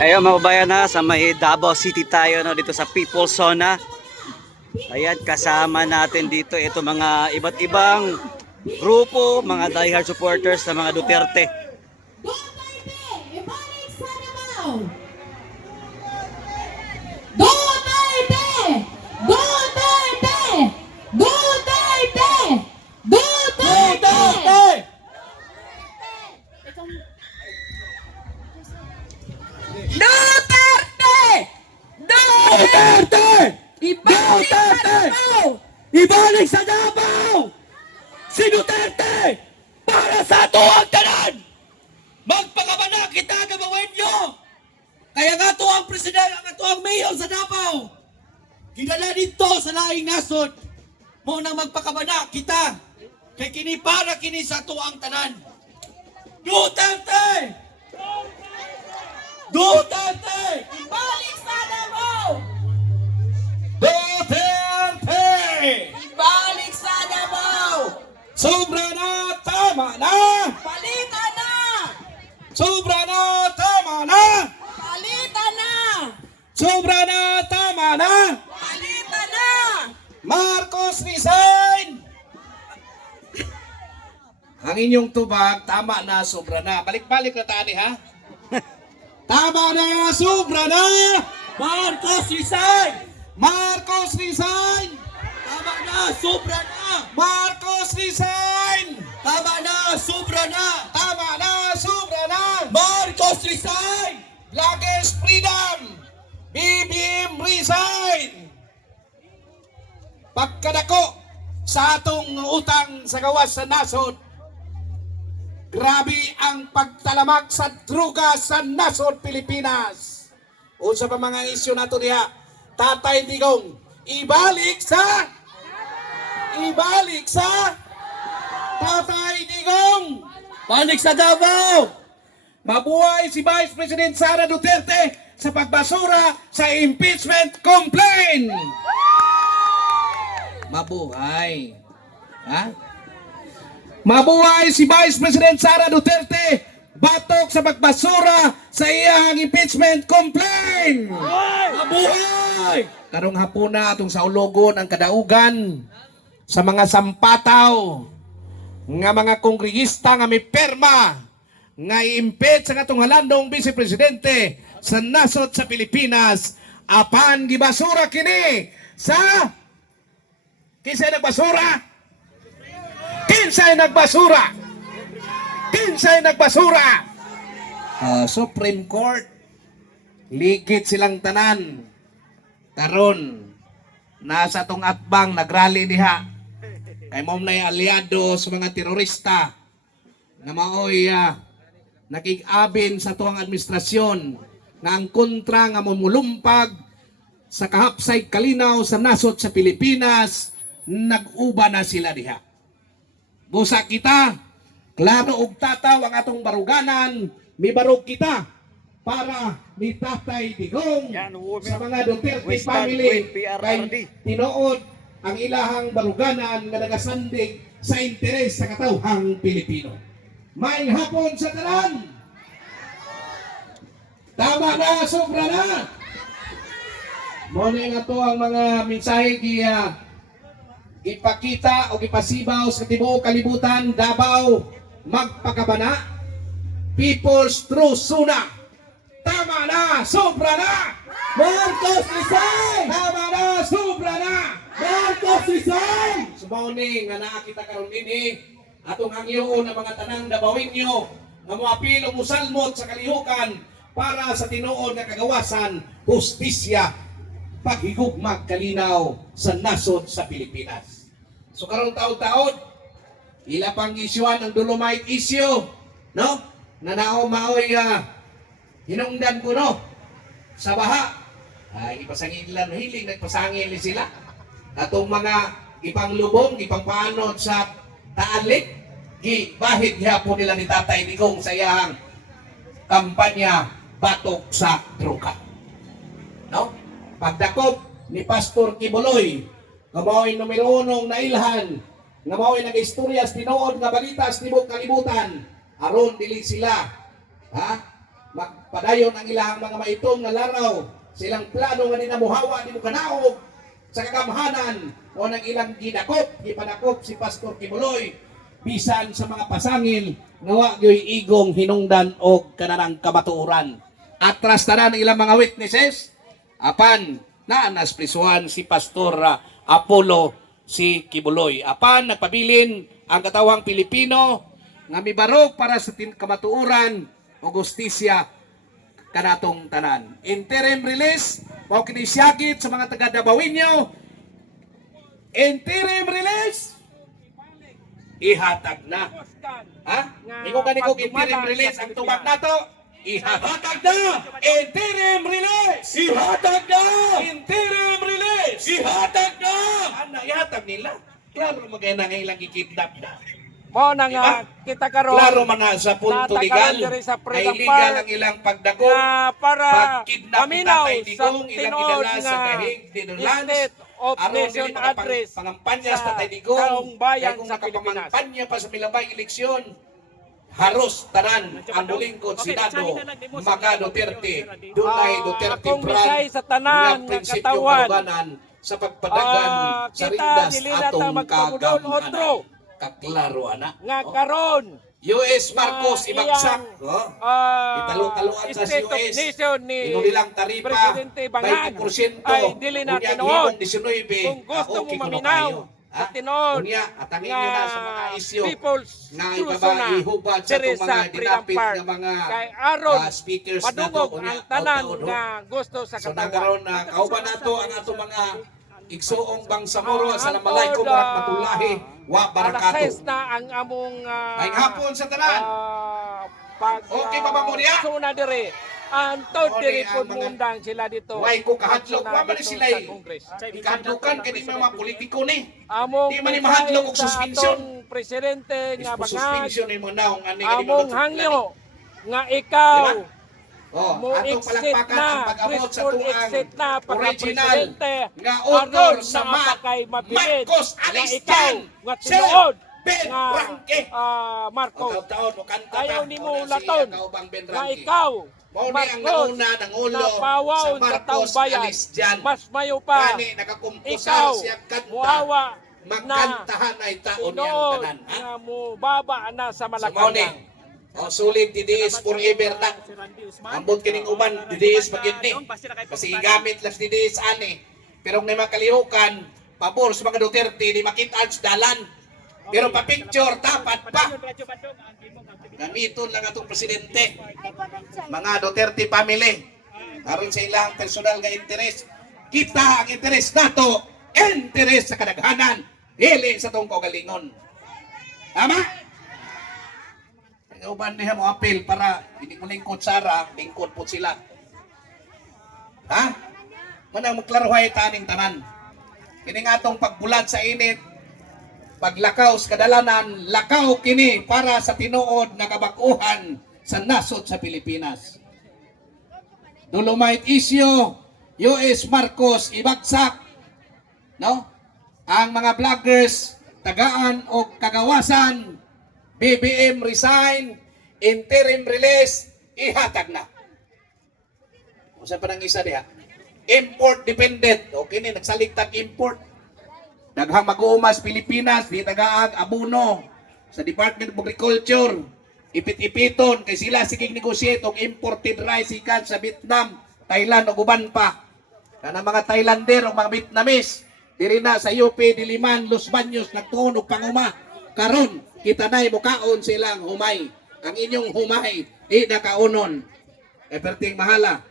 Ayun mga kabayan na, sa may Davao City tayo no, dito sa People's Zona. Ayan, kasama natin dito ito mga iba't ibang grupo, mga diehard supporters ng mga Duterte. Duterte! Ibalik sa Davao! Duterte! Duterte! Duterte! Duterte! Duterte! Duterte! Ibalik sa Duterte! Davao! Ibalik sa Davao! Si Duterte! Para sa ato ang tanan! Magpakabana kita gagawin nyo! Kaya nga to ang presidente, ang ato ang mayor sa Davao! Kinala dito sa laing nasod! Mo nang magpakabana kita! Kay kini para kini sa ato ang tanan! Duterte! Duterte! Ibalik sa Davao! Duterte! Ibalik sa Davao! Sobra na! Tama na! Palitan na! Sobra na! Tama na! Palitan na! Sobra na! Tama na! Palitan na! Marcos resign! Ang inyong tubag, tama na, sobra na. Balik-balik na tani, ha? Tama na, sobra na! Marcos resign! Marcos resign! Tama na, sobra na! Marcos resign! Tama na, sobra na! Tama na, sobra na! Marcos resign! Vloggers freedom! BBM resign! Pagkadako sa atong utang sa gawas sa nasod, grabe ang pagtalamak sa druga sa nasod Pilipinas. Unsa pa mga isyu nato diha? Tatay Digong, ibalik sa Tatay Digong, balik sa Davao. Mabuhay si Vice President Sara Duterte sa pagbasura sa impeachment complaint. Mabuhay. Ha? Mabuhay si Vice President Sara Duterte batok sa pagbasura sa iyang impeachment complaint. Mabuhay! Karong hapon na atong sa ulogon ang kadaugan sa mga sampataw nga mga kongregista nga may perma nga i-impeach sa atong halandong Vice Presidente sa nasod sa Pilipinas apan gibasura kini sa kinsay nagbasura? Kinsay nagbasura? Kinsay nagbasura? Supreme Court. Ligit silang tanan. Karon nasa tong atbang nagrally diha. Kay mao nay aliado sa mga terorista na maoy nakig-abin sa tuwang administrasyon nga ang kontra nga mamulumpag sa kahapsay kalinaw sa nasod sa Pilipinas, nag-uba na sila diha. Busa kita, klaro og tataw ang atong baruganan, mibarog kita para ni Tatay Digong sa mga Duterte family kay tinuod ang ilahang baruganan nga nagasandig sa interes sa katawhang Pilipino. May hapon sa tanan. Tama na, sobra na. Muna nga to ang mga mensahe ipakita o ipasibaw sa tibuok kalibutan. Davao magpakabana, People's True Suna. Tama na, sobra na. Marcos resign! Tama na, sobra na. Marcos resign! Sumauning nga nakakita karon ini atong hangyoon ng mga tanang Davaoenyo nga moapilo musalmot sa kalihukan para sa tinuod nga kagawasan, hustisya, paghigugmag kalinaw sa nasod sa Pilipinas. So karong taon-taon, ila pang isyuan ang Dolomite issue, no? Nanao maoy hinungdan ko no sa baha. Ay ipasangin lang hiling nagpasangin sila. Atong mga ipanglubong, ipangpaanod sa taalik, gibahid gyapon nila ni Tatay Digong sa iyang kampanya batok sa droga. No? Pagdakop ni Pastor Kibuloy, nga mao'y numero 1 na ilhan, nga mao'y nag-istoryas tinuod nga balitas tibok kalibutan, aron dili sila magpadayon ang ilahang mga maitong nga laraw. Silang plano nga ninamuhawa di mo kanaog sa kagamhanan o ng ilang gipanakop si Pastor Kibuloy bisan sa mga pasangil nga wa gyoy igong hinungdan og kananang kamatuoran. Atras tanan ang ilang mga witnesses apan naanas prisuhan si Pastor Apollo si Kibuloy. Apan nagpabilin ang katawang Pilipino nga mibarog para sa kamatuoran o justisya kanatong tanan. Interim release, mao kini siyagit sa mga taga Davao. Interim release, ihatag na. Ha? Ingo gani kog interim release ang tubag nato. Ihatag na! Interim release! Ihatag na! Interim release! Ihatag na! Ano, ihatag nila? Klaro magay na ilang ikidnap na. Mo na nga kita karon. Klaro man na sa punto legal. diri sa Ay Freedom legal Park ang ilang pagdako. nga para Pagkidnap ni paminaw Tatay sa Digong, ilang tinuod gidala sa nga Kahig, Netherlands. State of Aron Nation dili makapang- Address pangampanya sa sa Tatay Digong. taong bayan Kaya kung sa Pilipinas. nakapamampanya pa sa milabay eleksyon, haros tanan ang bulingkod Senado, mga Duterte, Dunay Duterte akong misay sa tanan nga katawan. sa pagpadagan sa Kita rindas dili na ta atong magpabudol otro kagamhanan. Kaklaro ana. nga karon US Marcos nga ibagsak. iyang, Italo-taloan sa State of US. Nation ni Inulilang taripa, Presidente Bangag 20%. ay dili na Unya, tinuod. gihimong 19. Kung gusto mo Okay, kuno maminaw kayo. sa tinuod Unya, atangin nyo na sa mga isyo People's nga Choose ibaba na ihubad sa diri itong mga Freedom dinapit Park. nga mga Kay aron speakers na to. madungog Unya, ang tanan taud-taud, nga gusto sa So katawan. nagkaroon na kauban nato ang ato mga igsuong bangsamoro sa Ang namalay ko oda, marak matulahi wa Alas barakato. 6 na ang among Maayong hapon sa tanan. Okay pa ba mo niya? Suna dire. Antod O, diri ang pud mga- mundang sila dito. Way ko kahadlok Suna wa man dito sila sa Congress. ikadlukan kini mga politiko ni. Among Di man ni mahadlok og sa suspension. atong presidente nga bangag. Suspension ni mo naong ani Among hangyo nga ikaw Diba? Oh, mo atong exit palakpakan na, ang pag-abot sa graceful tuang exit na original pagka-presidente nga author aron sa napakay mabilid Marcos nga Alistian, ikaw nga Sir tinuod Ben nga Ranque. Marcos Taon mo kanta ayaw ta. ni mo O, na laton si Kaubang Ben nga Ranque. ikaw Mao ni ang Marcos nauna ng ulo napawaw sa sa Marcos taong bayan Alistian. mas mayo pa Kani nakakumposar ikaw siya kanta. muawa na Magkantahan ay taon niyang tinuod tanan. Ha? nga mo baba na sa So, mao ni. Malacanang. O sulit DDS forever na. Ambot kining uban DDS pagid ni. Kasi gamit lang si DDS ani. Pero kung may makalihukan, pabor sa mga Duterte di makitaan sa dalan. Pero pa picture dapat pa. Gamiton lang atong presidente. Mga Duterte family. Aron sa ilang personal nga interes. Kita ang interes nato, interes sa kadaghanan, dili sa tong kaugalingon. Tama? Uban niya mo apel para hindi mo lingkod Sara, lingkod po sila. Ha? Manang magklaruhay taning tanan. Kini nga atong pagbulat sa init, paglakaw sa kadalanan, lakaw kini para sa tinuod na kabakuhan sa nasod sa Pilipinas. Dolomite issue, US Marcos ibagsak, no? Ang mga vloggers tagaan o kagawasan, BBM resign, interim release, ihatag na. Kung saan pa nang isa diha? Import dependent. Okay ni, nagsaligtag import. Daghang mag-uumas Pilipinas, di tagaag abono sa Department of Agriculture. Ipit-ipiton, kay sila siging negotiate og imported rice ikan sa Vietnam, Thailand o uban pa. Kana mga Thailander o mga Vietnamese, diri na sa UP, Diliman, Los Baños, nagtuon og panguma. Karon, kita na'y mukaon silang humay. Ang inyong humay, di nakaunon. E perting mahala.